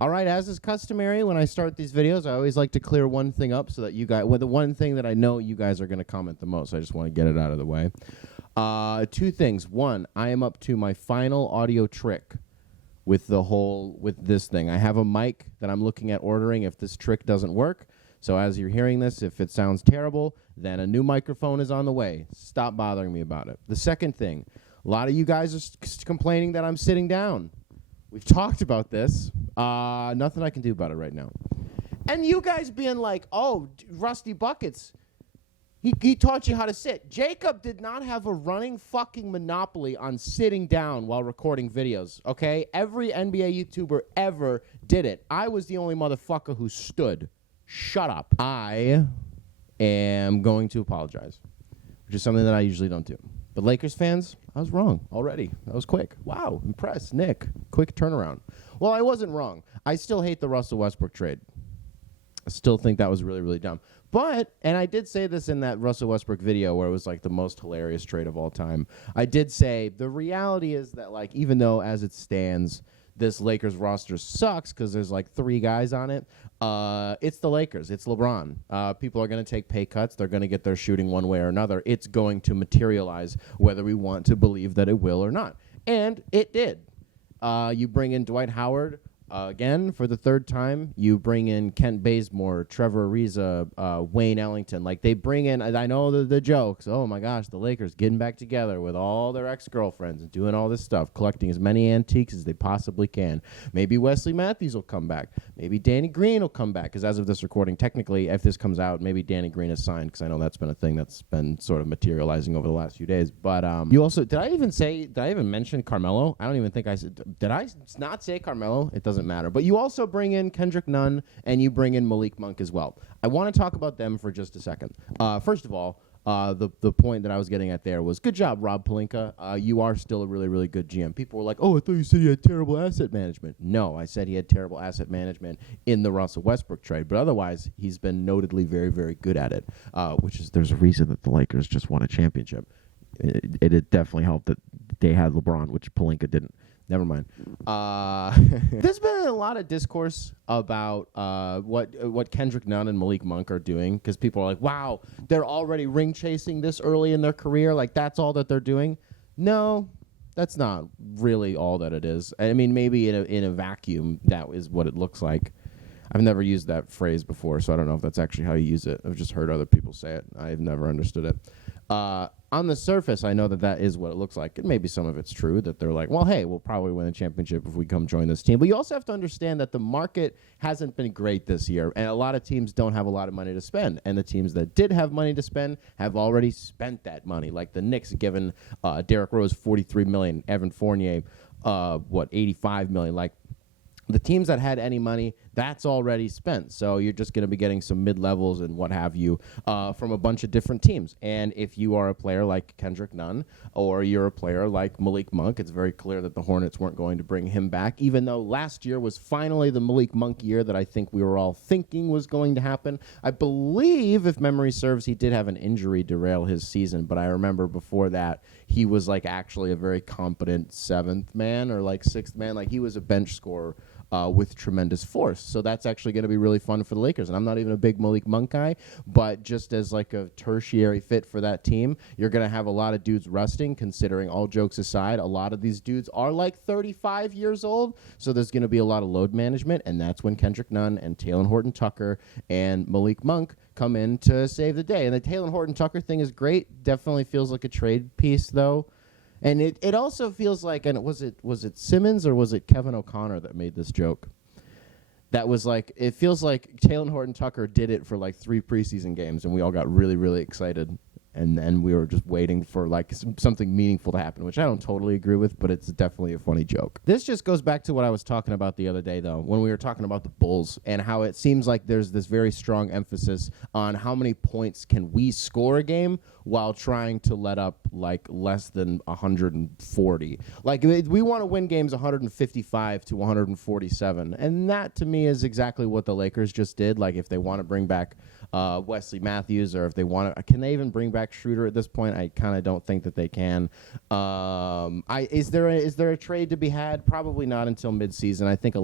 All right, as is customary when I start these videos, I always like to clear one thing up so that you guys, well, the one thing that I know you guys are going to comment the most. I just want to get it out of the way. Two things. One, I am up to my final audio trick with this thing. I have a mic that I'm looking at ordering if this trick doesn't work. So as you're hearing this, if it sounds terrible, then a new microphone is on the way. Stop bothering me about it. The second thing, a lot of you guys are complaining that I'm sitting down. We've talked about this. Nothing I can do about it right now. And you guys being like, oh, Rusty Buckets, he taught you how to sit. Jacob did not have a running fucking monopoly on sitting down while recording videos, okay? Every NBA YouTuber ever did it. I was the only motherfucker who stood. Shut up. I am going to apologize, which is something that I usually don't do. But Lakers fans, I was wrong already. That was quick. Wow, impressed. Nick, quick turnaround. Well, I wasn't wrong. I still hate the Russell Westbrook trade. I still think that was really, really dumb. But, and I did say this in that Russell Westbrook video where it was like the most hilarious trade of all time. I did say the reality is that, like, even though as it stands, this Lakers roster sucks because there's like 3 guys on it. It's the Lakers. It's LeBron. People are going to take pay cuts. They're going to get their shooting one way or another. It's going to materialize whether we want to believe that it will or not. And it did. You bring in Dwight Howard again for the 3rd time. You bring in Kent Bazemore, Trevor Ariza, Wayne Ellington. Like, they bring in, I know the jokes. Oh, my gosh, the Lakers getting back together with all their ex-girlfriends and doing all this stuff, collecting as many antiques as they possibly can. Maybe Wesley Matthews will come back. Maybe Danny Green will come back, because as of this recording, technically, if this comes out, maybe Danny Green is signed, because I know that's been a thing that's been sort of materializing over the last few days. But you also, did I even mention Carmelo? I don't even think I said, did I not say Carmelo? It doesn't matter. But you also bring in Kendrick Nunn, and you bring in Malik Monk as well. I want to talk about them for just a second. First of all, the point that I was getting at there was, good job, Rob Pelinka. You are still a really, really good GM. People were like, oh, I thought you said he had terrible asset management. No, I said he had terrible asset management in the Russell Westbrook trade. But otherwise, he's been notedly very, very good at it, which is there's a reason that the Lakers just won a championship. It definitely helped that they had LeBron, which Pelinka didn't. Never mind. There's been a lot of discourse about what Kendrick Nunn and Malik Monk are doing, because people are like, wow, they're already ring chasing this early in their career. Like, that's all that they're doing. No, that's not really all that it is. I mean, maybe in a vacuum, that is what it looks like. I've never used that phrase before, so I don't know if that's actually how you use it. I've just heard other people say it. I've never understood it. On the surface, I know that is what it looks like. And maybe some of it's true, that they're like, well, hey, we'll probably win a championship if we come join this team. But you also have to understand that the market hasn't been great this year, and a lot of teams don't have a lot of money to spend. And the teams that did have money to spend have already spent that money. Like the Knicks giving Derrick Rose $43 million, Evan Fournier, $85 million. Like, the teams that had any money, that's already spent. So you're just going to be getting some mid-levels and what have you from a bunch of different teams. And if you are a player like Kendrick Nunn, or you're a player like Malik Monk, it's very clear that the Hornets weren't going to bring him back, even though last year was finally the Malik Monk year that I think we were all thinking was going to happen. I believe, if memory serves, he did have an injury derail his season, but I remember before that, he was like actually a very competent 7th man or like 6th man. Like, he was a bench scorer with tremendous force. So that's actually going to be really fun for the Lakers. And I'm not even a big Malik Monk guy, but just as like a tertiary fit for that team, you're going to have a lot of dudes resting, considering, all jokes aside, a lot of these dudes are like 35 years old. So there's going to be a lot of load management, and that's when Kendrick Nunn and Talen Horton-Tucker and Malik Monk come in to save the day. And the Talen Horton-Tucker thing is great. Definitely feels like a trade piece, though. And it also feels like, and was it Simmons or was it Kevin O'Connor that made this joke? That was like, it feels like Talen Horton-Tucker did it for like 3 preseason games, and we all got really, really excited. And then we were just waiting for like something meaningful to happen, which I don't totally agree with, but it's definitely a funny joke. This just goes back to what I was talking about the other day, though, when we were talking about the Bulls and how it seems like there's this very strong emphasis on how many points can we score a game while trying to let up like less than 140. Like, we want to win games 155 to 147, and that to me is exactly what the Lakers just did. Like, if they want to bring back Wesley Matthews, or if they want to, can they even bring back Schroeder at this point? I kind of don't think that they can. Is there a trade to be had? Probably not until midseason. I think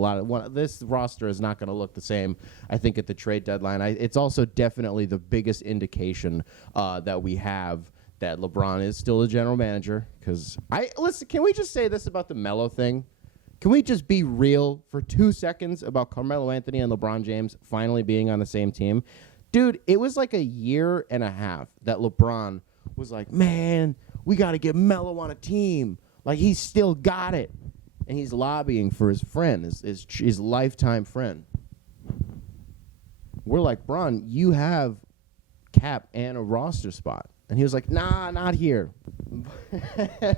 this roster is not going to look the same. I think at the trade deadline, it's also definitely the biggest indication that we have that LeBron is still the general manager. Because listen, can we just say this about the Melo thing? Can we just be real for 2 seconds about Carmelo Anthony and LeBron James finally being on the same team? Dude, it was like a year and a half that LeBron was like, man, we got to get Melo on a team. Like, he's still got it. And he's lobbying for his friend, his lifetime friend. We're like, Bron, you have cap and a roster spot. And he was like, nah, not here.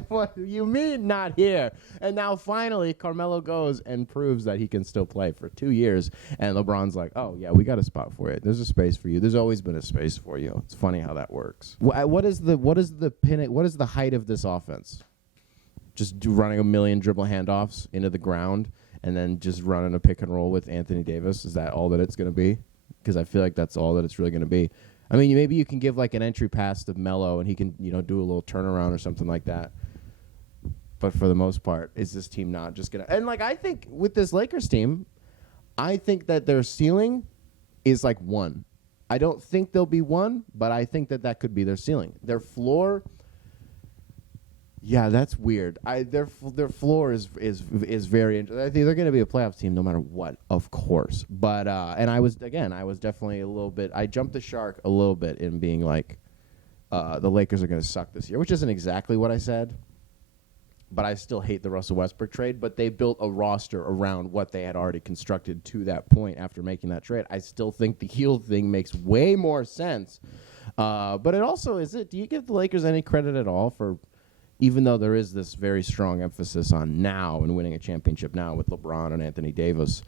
What do you mean not here? And now finally Carmelo goes and proves that he can still play for 2 years. And LeBron's like, oh, yeah, we got a spot for you. There's a space for you. There's always been a space for you. It's funny how that works. What is the height of this offense? Just running a million dribble handoffs into the ground and then just running a pick and roll with Anthony Davis? Is that all that it's going to be? Because I feel like that's all that it's really going to be. I mean, maybe you can give like an entry pass to Melo and he can, do a little turnaround or something like that. But for the most part, is this team not just going to... And, I think with this Lakers team, I think that their ceiling is like 1. I don't think they'll be 1, but I think that could be their ceiling. Their floor... Yeah, that's weird. Their floor is very interesting. I think they're going to be a playoff team no matter what, of course. But and I was definitely a little bit. I jumped the shark a little bit in being like, the Lakers are going to suck this year, which isn't exactly what I said. But I still hate the Russell Westbrook trade. But they built a roster around what they had already constructed to that point after making that trade. I still think the heel thing makes way more sense. But it also do you give the Lakers any credit at all for? Even though there is this very strong emphasis on now and winning a championship now with LeBron and Anthony Davis,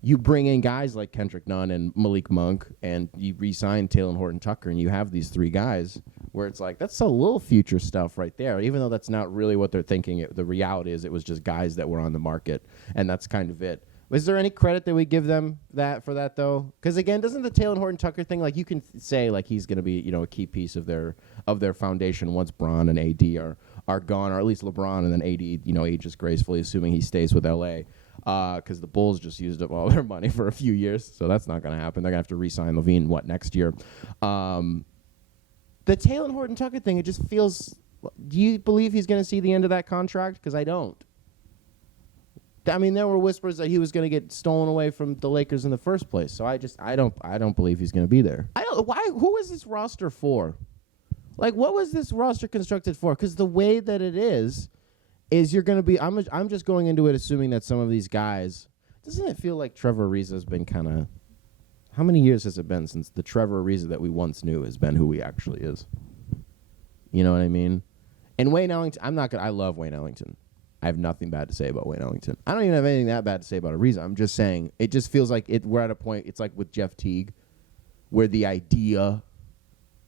you bring in guys like Kendrick Nunn and Malik Monk, and you re-sign Talen Horton-Tucker, and you have these 3 guys where it's like, that's a little future stuff right there, even though that's not really what they're thinking. The reality is it was just guys that were on the market, and that's kind of it. Is there any credit that we give them for that, though? Because, again, doesn't the Talen Horton-Tucker thing, you can say, he's going to be, a key piece of their foundation once Bron and AD are gone, or at least LeBron and then AD, ages gracefully, assuming he stays with L.A., because the Bulls just used up all their money for a few years, so that's not going to happen. They're going to have to re-sign Levine, next year? The Talen Horton-Tucker thing, it just feels... Do you believe he's going to see the end of that contract? Because I don't. I mean, there were whispers that he was going to get stolen away from the Lakers in the first place. So I don't believe he's going to be there. Who is this roster for? What was this roster constructed for? Because the way that it is you're going to be. I'm just going into it assuming that some of these guys. Doesn't it feel like Trevor Ariza has been kind of? How many years has it been since the Trevor Ariza that we once knew has been who he actually is? You know what I mean? And Wayne Ellington. I love Wayne Ellington. I have nothing bad to say about Wayne Ellington. I don't even have anything that bad to say about Ariza. I'm just saying it just feels like we're at a point, it's like with Jeff Teague, where the idea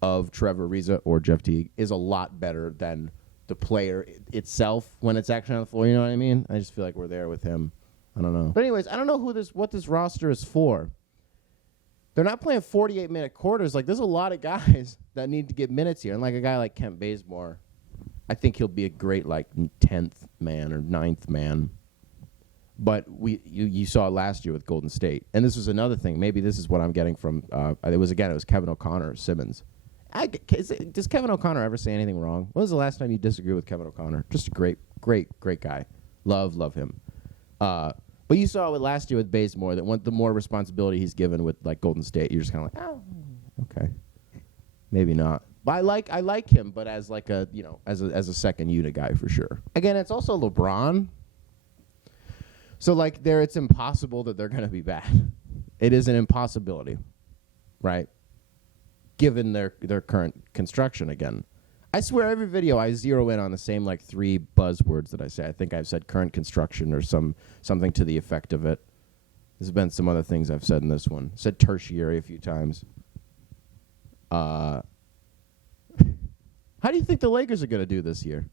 of Trevor Ariza or Jeff Teague is a lot better than the player itself when it's actually on the floor. You know what I mean? I just feel like we're there with him. I don't know. But anyways, I don't know what this roster is for. They're not playing 48-minute quarters. There's a lot of guys that need to get minutes here. And a guy like Kent Bazemore, I think he'll be a great 10th man or 9th man. But you saw it last year with Golden State. And this was another thing. Maybe this is what I'm getting from it was Kevin O'Connor or Simmons. Does Kevin O'Connor ever say anything wrong? When was the last time you disagreed with Kevin O'Connor? Just a great guy. Love him. But you saw it last year with Bazemore that the more responsibility he's given with Golden State, you're just kind of oh, okay. Maybe not. But I like him, but as as a second unit guy for sure. Again, it's also LeBron. So it's impossible that they're going to be bad. It is an impossibility, right? Given their current construction again. I swear every video I zero in on the same 3 buzzwords that I say. I think I've said current construction or something to the effect of it. There's been some other things I've said in this one. Said tertiary a few times. How do you think the Lakers are going to do this year?